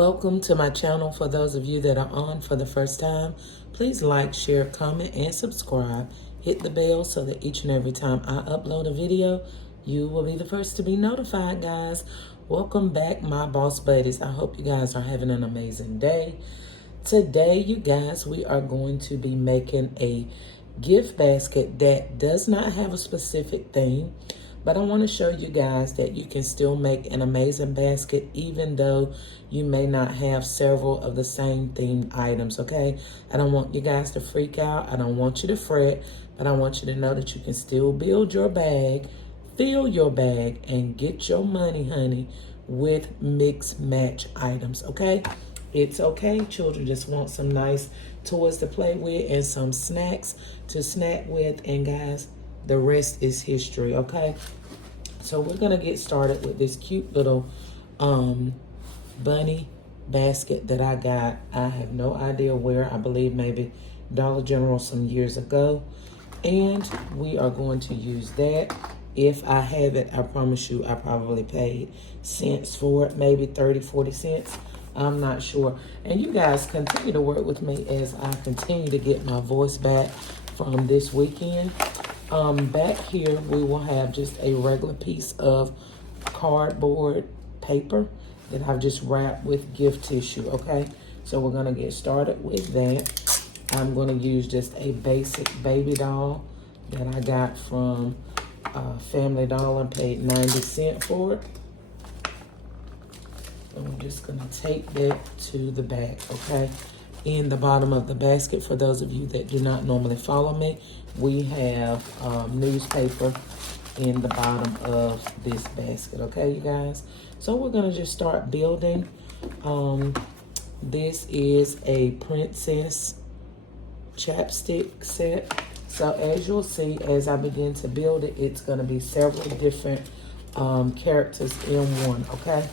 Welcome to my channel. For those of you that are on for the first time, please like, share, comment, and subscribe. Hit the bell so that each and every time I upload a video, you will be the first to be notified, guys. Welcome back, my boss buddies. I hope you guys are having an amazing day. Today, you guys, we are going to be making a gift basket that does not have a specific theme. But I want to show you guys that you can still make an amazing basket even though you may not have several of the same themed items, okay? I don't want you guys to freak out. I don't want you to fret, but I want you to know that you can still build your bag, fill your bag, and get your money, honey, with mix match items, okay? It's okay. Children just want some nice toys to play with and some snacks to snack with, and guys, the rest is history, okay? So we're going to get started with this cute little bunny basket that I got. I have no idea where. I believe maybe Dollar General some years ago. And we are going to use that. If I have it, I promise you I probably paid cents for it, maybe 30, 40 cents. I'm not sure. And you guys continue to work with me as I continue to get my voice back from this weekend. Back here, we will have just a regular piece of cardboard paper that I've just wrapped with gift tissue, okay? So we're gonna get started with that. I'm gonna use just a basic baby doll that I got from Family Dollar and paid 90 cents for it. And I'm just gonna take that to the back, okay? In the bottom of the basket, for those of you that do not normally follow me, we have newspaper in the bottom of this basket, okay, you guys? So we're gonna just start building. This is a princess chapstick set. So as you'll see, as I begin to build it, it's gonna be several different characters in one, okay?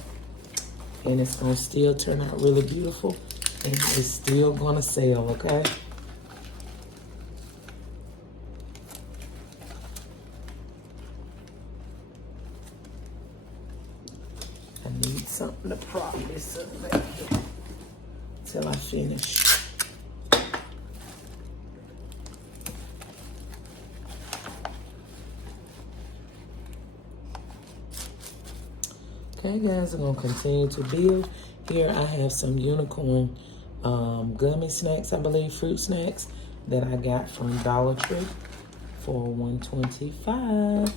And it's gonna still turn out really beautiful, and it's still gonna sell, okay? I need something to prop this up back here till I finish. Okay, guys, I'm gonna continue to build. Here I have some unicorn gummy snacks, I believe, fruit snacks that I got from Dollar Tree for $1.25.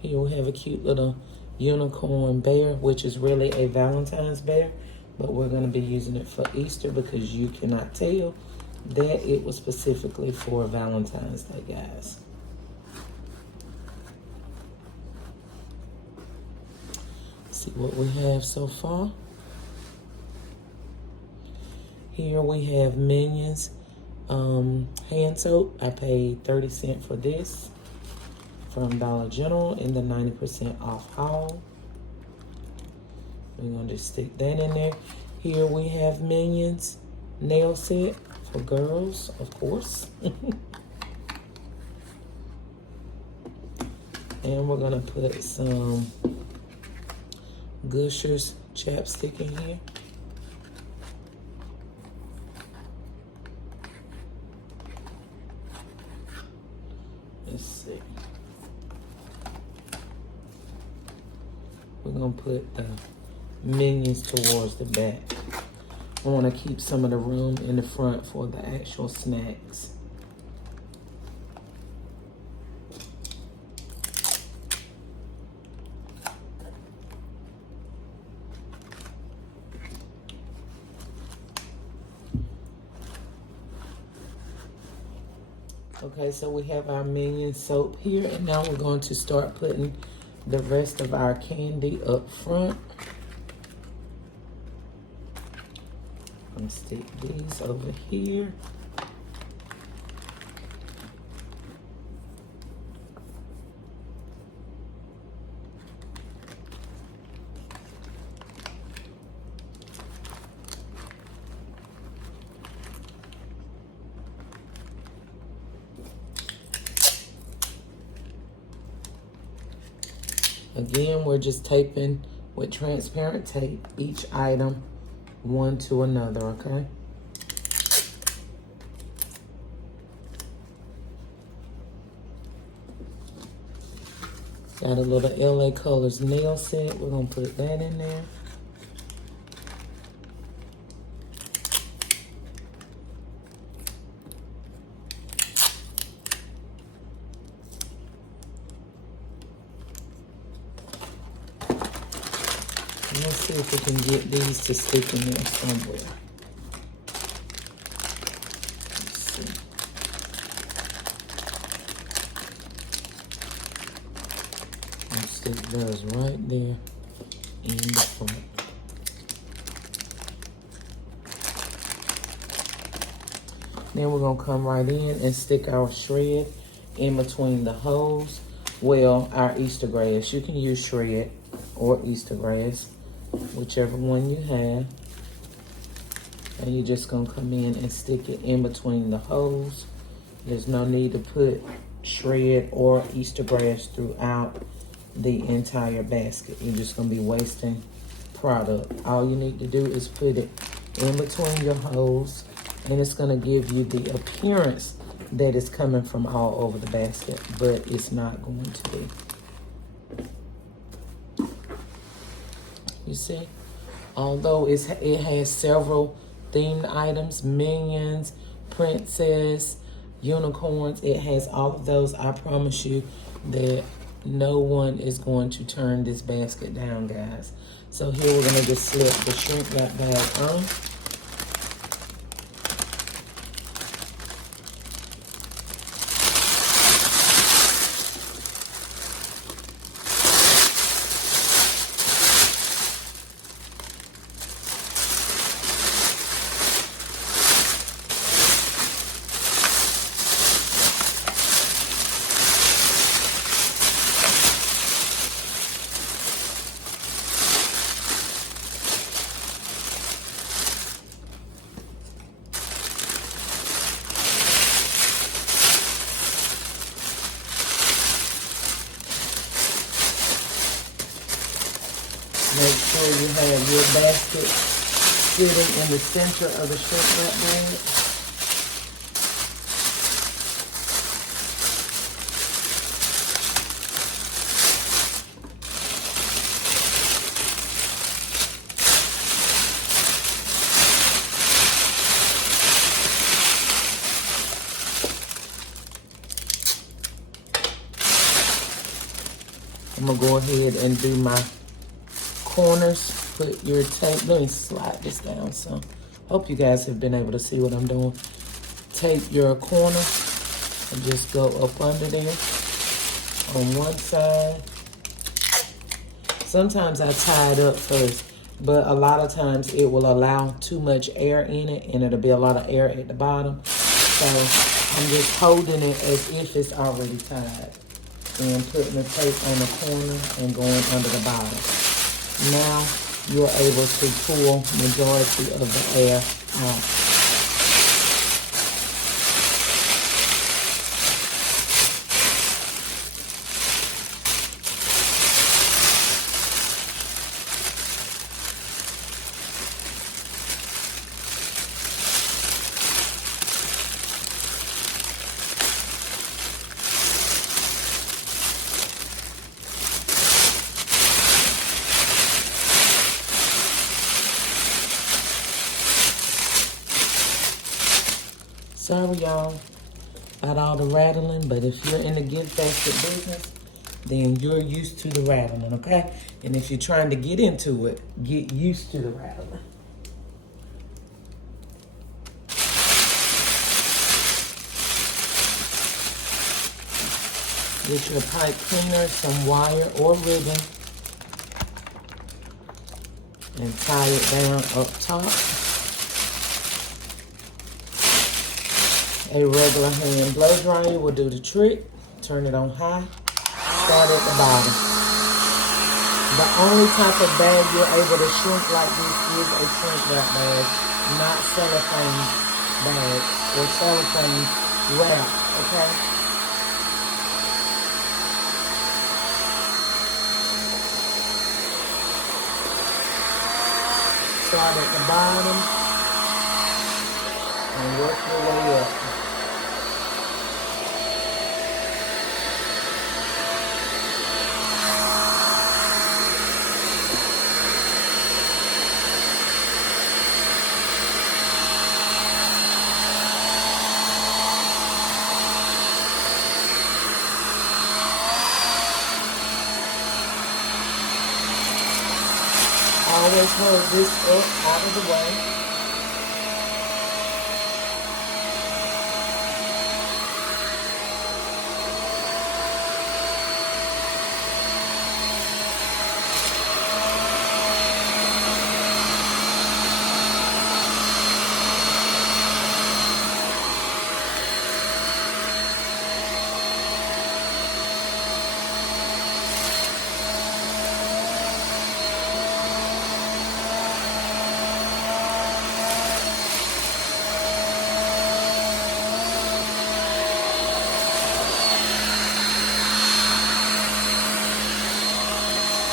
Here we have a cute little unicorn bear, which is really a Valentine's bear, but we're going to be using it for Easter because you cannot tell that it was specifically for Valentine's Day, guys. See what we have so far. Here we have Minions hand soap. I paid 30 cents for this from Dollar General in the 90% off haul. We're going to just stick that in there. Here we have Minions nail set for girls, of course. And we're going to put some Gushers chapstick in here. Let's see. We're going to put the Minions towards the back. I want to keep some of the room in the front for the actual snacks. Okay, so we have our Minion soap here, and now we're going to start putting the rest of our candy up front. I'm gonna stick these over here. Again, we're just taping with transparent tape each item one to another, okay? Got a little LA Colors nail set. We're gonna put that in there. Let's see if we can get these to stick in there somewhere. Let's see. Let's stick those right there in the front. Then we're gonna come right in and stick our shred in between the holes. Well, our Easter grass. You can use shred or Easter grass, whichever one you have. And you're just gonna come in and stick it in between the holes. There's no need to put shred or Easter grass throughout the entire basket. You're just gonna be wasting product. All you need to do is put it in between your holes, and it's gonna give you the appearance that it's coming from all over the basket, but it's not going to be. You see? Although it has several themed items, minions, princess, unicorns, it has all of those. I promise you that no one is going to turn this basket down, guys. So here we're gonna just slip the shrink wrap bag on. Make sure you have your basket sitting in the center of the shrink wrap bag. I'm gonna go ahead and do my corners. Put your tape. Let me slide this down some. Hope you guys have been able to see what I'm doing. Tape your corner and just go up under there on one side. Sometimes I tie it up first, but a lot of times it will allow too much air in it, and it'll be a lot of air at the bottom. So I'm just holding it as if it's already tied and putting the tape on the corner and going under the bottom. Now you're able to pull majority of the air out. Sorry, y'all, about all the rattling, but if you're in the gift basket business, then you're used to the rattling, okay? And if you're trying to get into it, get used to the rattling. Get your pipe cleaner, some wire or ribbon, and tie it down up top. A regular hand blow dryer will do the trick. Turn it on high. Start at the bottom. The only type of bag you're able to shrink like this is a shrink wrap bag, not cellophane bag or cellophane wrap, okay? start at the bottom and work your way up. Always hold this up out of the way.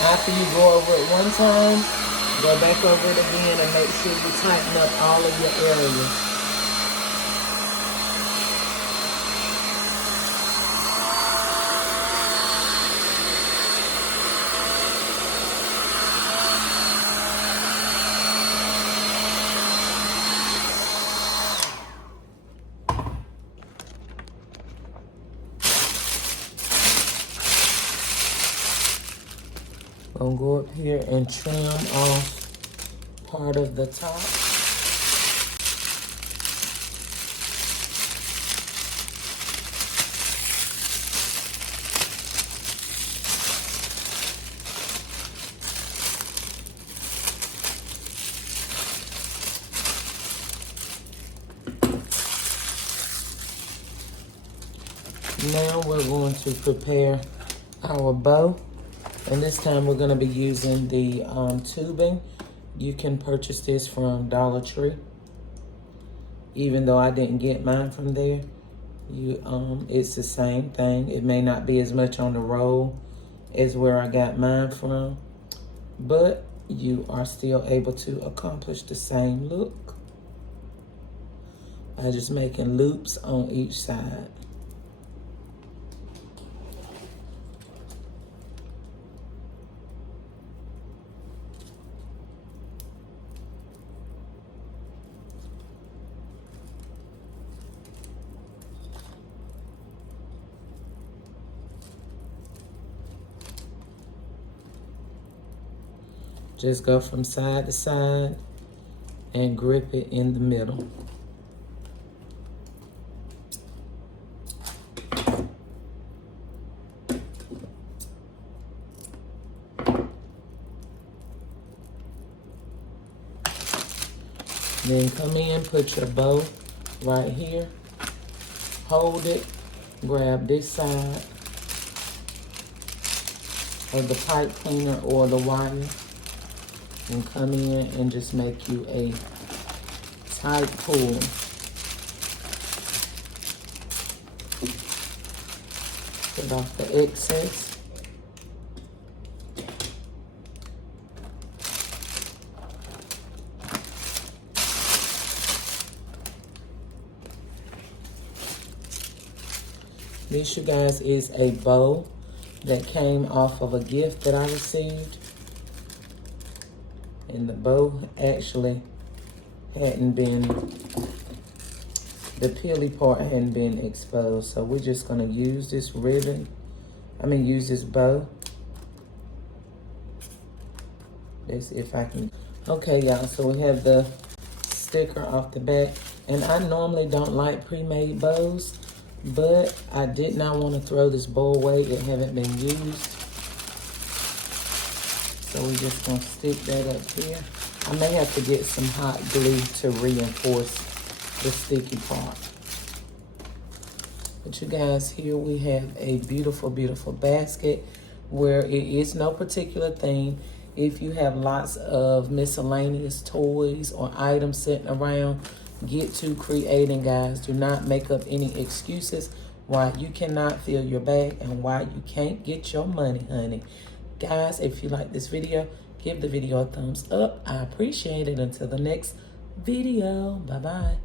After you go over it one time, go back over it again and make sure you tighten up all of your areas. I'm gonna go up here and trim off part of the top. Now we're going to prepare our bow. And this time we're going to be using the tubing. You can purchase this from Dollar Tree. Even though I didn't get mine from there, it's the same thing. It may not be as much on the roll as where I got mine from, but you are still able to accomplish the same look by just making loops on each side. Just go from side to side and grip it in the middle. Then come in, put your bow right here. Hold it, grab this side of the pipe cleaner or the wire, and come in and just make you a tight pull. Get off the excess. This, you guys, is a bow that came off of a gift that I received. And the bow actually hadn't been, the peely part hadn't been exposed. So we're just gonna use this use this bow. Let's see if I can. Okay, y'all, so we have the sticker off the back. And I normally don't like pre-made bows, but I did not want to throw this bow away. It haven't been used. So we're just gonna stick that up here. I may have to get some hot glue to reinforce the sticky part. But you guys, here we have a beautiful, beautiful basket where it is no particular theme. If you have lots of miscellaneous toys or items sitting around, get to creating, guys. Do not make up any excuses why you cannot fill your bag and why you can't get your money, honey. Guys, if you like this video, Give the video a thumbs up. I appreciate it. Until the next video. Bye-bye.